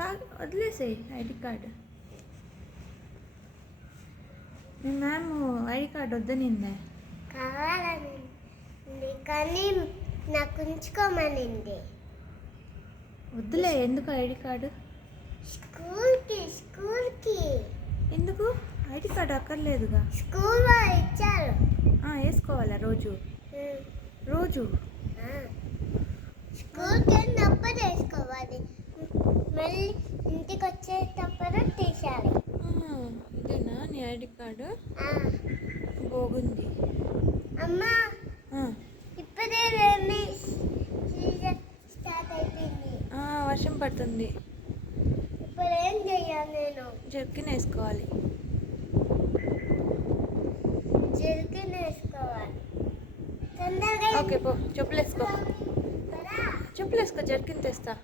బాగా వదిలేసేయి ID card. మీ మ్యామ్ ఐడి కార్డు వద్దనిందే. కావాలని కానీ నాకు ఉంచుకోమనింది. వద్దులే, ఎందుకు ఐడి కార్డు? స్కూల్కి ఎందుకు? ID card అక్కర్లేదుగా. స్కూల్ వాళ్ళు ఇచ్చారు. వేసుకోవాలా రోజు? రోజు స్కూల్కి వెళ్ళినప్పుడు వేసుకోవాలి, మళ్ళీ ఇంటికి వచ్చేటప్పుడు తీసేయాలి. ఇదేనా నీ ఐడి కార్డు? బాగుంది. అమ్మా ఇప్పుడే సీజన్ స్టార్ట్ అయిపోయింది. వర్షం పడుతుంది. ఇప్పుడు ఏం చెయ్యాలి? నేను జర్కిన్ వేసుకోవాలి. జర్కిన్ వేసుకోవాలి తొందరగా. ఓకే పో, చెప్పులు వేసుకో. చెప్పులు వేసుకో, జర్కిన్ తెస్తా.